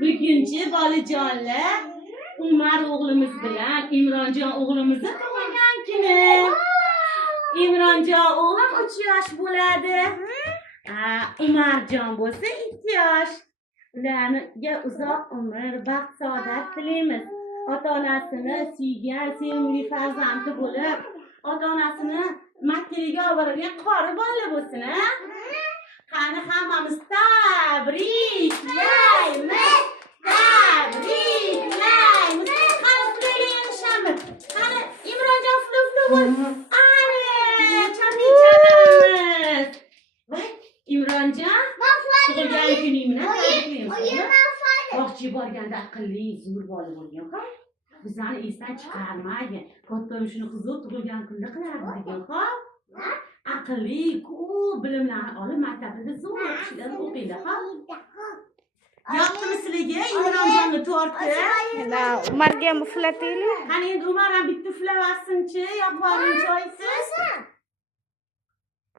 Bugunchi bolajonlar Umar o'g'limiz bilan Imronjon o'g'limizni tug'ilgan kuni. Imronjon o'g'lim 3 yosh bo'ladi. Umarjon bo'lsa 2 yosh. Ularga uzoq umr, baxt, saodat tilaymiz. Ota-onasini suygan, sevimli farzandi bo'lib, ota-onasini makkaliga olib borgan qori bola bo'lsin, ha? Qani hammamiz tabriklaymiz. Tabriklaymiz. Qani uxlayverishamiz. Qani Imronjon flu bo'l. Ani, chaqichamiz. Voy, Imronjon, tug'ilgan kuningni tabriklaymiz. Bog'chaga borganda aqlli, zo'r bola bo'lgan-ku. Bizani esdan chiqarmagin. Katta shuni huzur tug'ilgan kunda qilardi degan-ku. Aqlli, ko'p bilimlarni olib maktabda zo'r o'qishlarni o'qiydi, ha? Yoqdimi sizlarga Imronjonni torti? Umarga ham uflataylik. Qani endi Umar ham bitta uflab olsin-chi, yoqib olingchi oysiz.